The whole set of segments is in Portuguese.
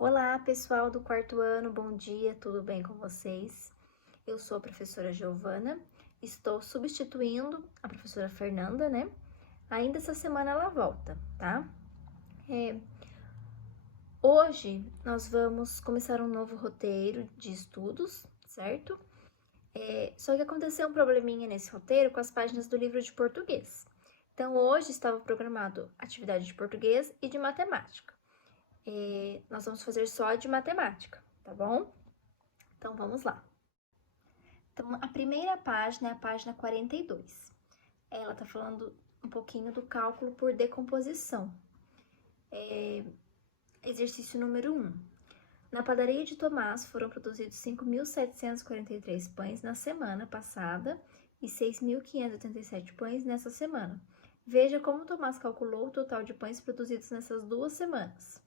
Olá, pessoal do quarto ano, bom dia, tudo bem com vocês? Eu sou a professora Giovana, estou substituindo a professora Fernanda, né? Ainda essa semana ela volta, tá? Hoje nós vamos começar um novo roteiro de estudos, certo? Só que aconteceu um probleminha nesse roteiro com as páginas do livro de português. Então, hoje estava programado atividade de português e de matemática. Nós vamos fazer só de matemática, tá bom? Então, vamos lá. Então, a primeira página é a página 42. Ela tá falando um pouquinho do cálculo por decomposição. Exercício número 1. Na padaria de Tomás foram produzidos 5.743 pães na semana passada e 6.587 pães nessa semana. Veja como Tomás calculou o total de pães produzidos nessas 2 semanas.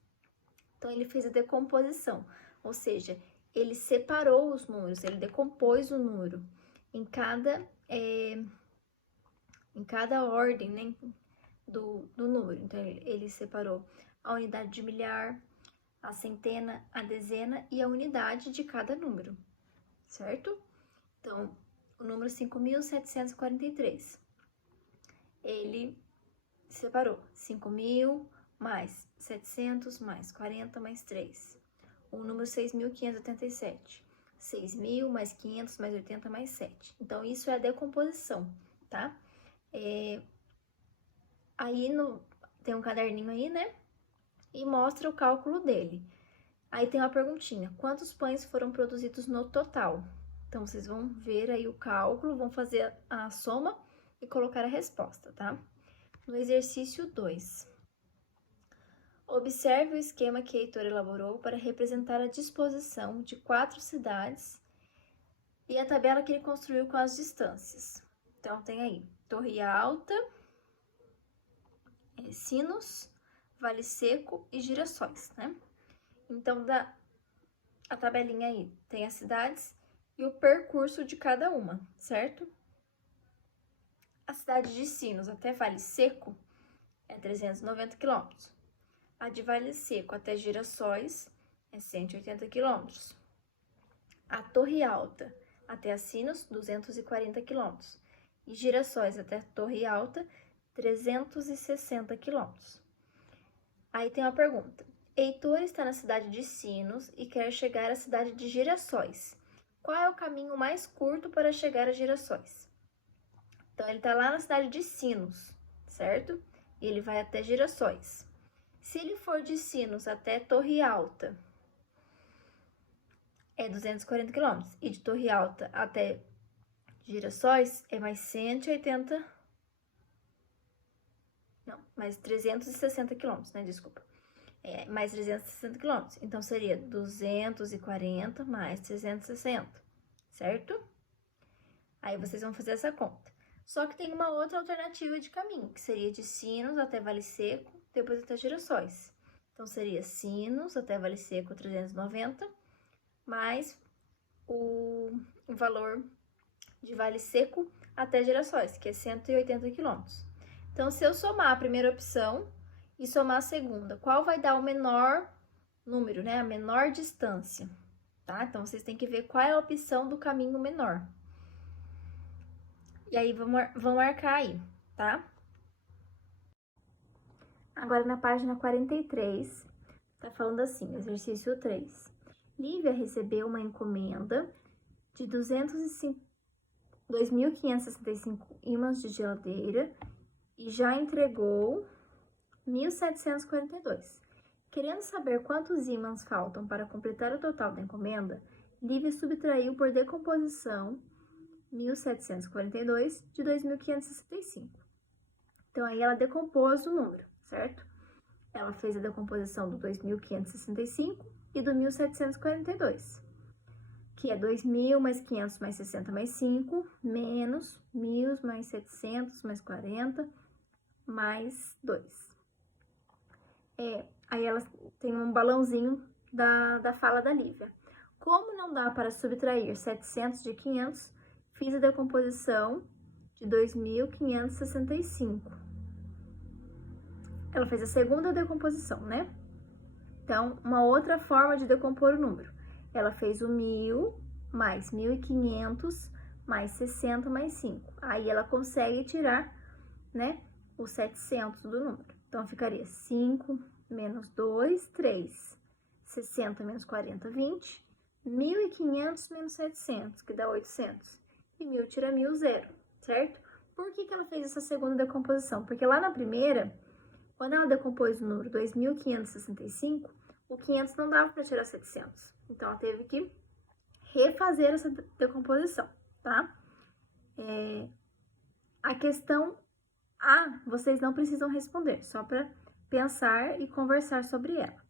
Então, ele fez a decomposição, ou seja, ele separou os números, ele decompôs o número em cada ordem, né, do número. Então, ele separou a unidade de milhar, a centena, a dezena e a unidade de cada número, certo? Então, o número 5.743, ele separou 5.000 mais 700 mais 40 mais 3. O número 6.587, 6.000 mais 500 mais 80 mais 7. Então, isso é a decomposição, tá? Aí, tem um caderninho aí, né? E mostra o cálculo dele. Aí tem uma perguntinha: quantos pães foram produzidos no total? Então, vocês vão ver aí o cálculo, vão fazer a soma e colocar a resposta, tá? No exercício 2. Observe o esquema que Heitor elaborou para representar a disposição de 4 cidades e a tabela que ele construiu com as distâncias. Então, tem aí Torre Alta, Sinos, Vale Seco e Girassóis, né? Então, a tabelinha aí tem as cidades e o percurso de cada uma, certo? A cidade de Sinos até Vale Seco é 390 quilômetros. A de Vale Seco até Girassóis é 180 quilômetros. A Torre Alta até a Sinos, 240 quilômetros. E Girassóis até a Torre Alta, 360 quilômetros. Aí tem uma pergunta. Heitor está na cidade de Sinos e quer chegar à cidade de Girassóis. Qual é o caminho mais curto para chegar a Girassóis? Então, ele está lá na cidade de Sinos, certo? E ele vai até Girassóis. Se ele for de Sinos até Torre Alta, é 240 quilômetros. E de Torre Alta até Girassóis é mais 180... Não, mais 360 quilômetros, né? Desculpa. Mais 360 quilômetros. Então, seria 240 mais 360, certo? Aí, vocês vão fazer essa conta. Só que tem uma outra alternativa de caminho, que seria de Sinos até Vale Seco, depois até Girassóis. Então, seria Sinos até Vale Seco, 390, mais o valor de Vale Seco até Girassóis, que é 180 quilômetros. Então, se eu somar a primeira opção e somar a segunda, qual vai dar o menor número, né? A menor distância, tá? Então, vocês têm que ver qual é a opção do caminho menor. E aí, vão marcar aí, tá? Agora, na página 43, tá falando assim, exercício 3. Lívia recebeu uma encomenda de 2.565 ímãs de geladeira e já entregou 1.742. Querendo saber quantos ímãs faltam para completar o total da encomenda, Lívia subtraiu por decomposição 1.742 de 2.565. Então, aí ela decompôs o número, certo? Ela fez a decomposição do 2.565 e do 1.742, que é 2.000 mais 500 mais 60 mais 5, menos 1.000 mais 700 mais 40 mais 2. Aí ela tem um balãozinho da fala da Lívia. Como não dá para subtrair 700 de 500, fiz a decomposição de 2.565. Ela fez a segunda decomposição, né? Então, uma outra forma de decompor o número. Ela fez o 1.000 mais 1.500 mais 60 mais 5. Aí, ela consegue tirar, né, o 700 do número. Então, ficaria 5 menos 2, 3. 60 menos 40, 20. 1.500 menos 700, que dá 800. E 1.000 tira 1.000, 0, certo? Por que ela fez essa segunda decomposição? Porque lá na primeira, quando ela decompôs o número 2.565, o 500 não dava para tirar 700. Então, ela teve que refazer essa decomposição, tá? A questão A, vocês não precisam responder, só para pensar e conversar sobre ela.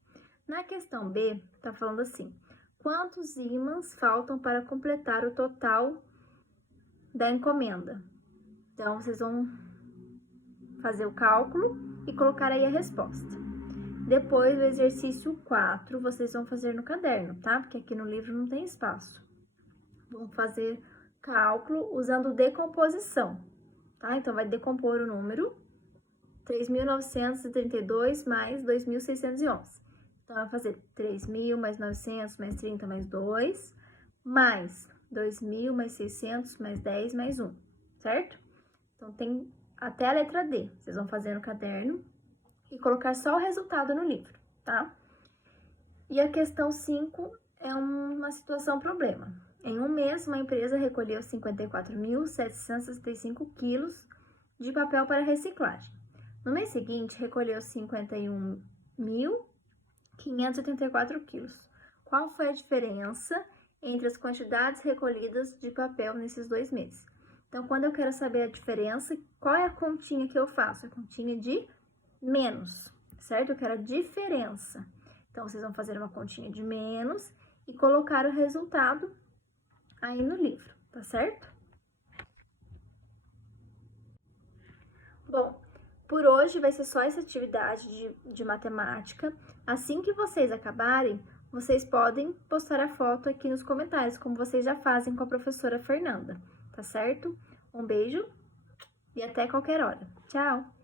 Na questão B, tá falando assim: quantos ímãs faltam para completar o total da encomenda? Então, vocês vão fazer o cálculo e colocar aí a resposta. Depois, o exercício 4, vocês vão fazer no caderno, tá? Porque aqui no livro não tem espaço. Vão fazer cálculo usando decomposição, tá? Então, vai decompor o número 3.932 mais 2.611. Então, vai fazer 3.000 mais 900 mais 30 mais 2, mais 2.000 mais 600 mais 10 mais 1, certo? Então, tem até a letra D. Vocês vão fazer no caderno e colocar só o resultado no livro, tá? E a questão 5 é uma situação problema. Em um mês, uma empresa recolheu 54.765 quilos de papel para reciclagem. No mês seguinte, recolheu 51.584 quilos. Qual foi a diferença entre as quantidades recolhidas de papel nesses 2 meses? Então, quando eu quero saber a diferença, qual é a continha que eu faço? A continha de menos, certo? Eu quero a diferença. Então, vocês vão fazer uma continha de menos e colocar o resultado aí no livro, tá certo? Bom, por hoje vai ser só essa atividade de matemática. Assim que vocês acabarem, vocês podem postar a foto aqui nos comentários, como vocês já fazem com a professora Fernanda, tá certo? Um beijo e até qualquer hora. Tchau!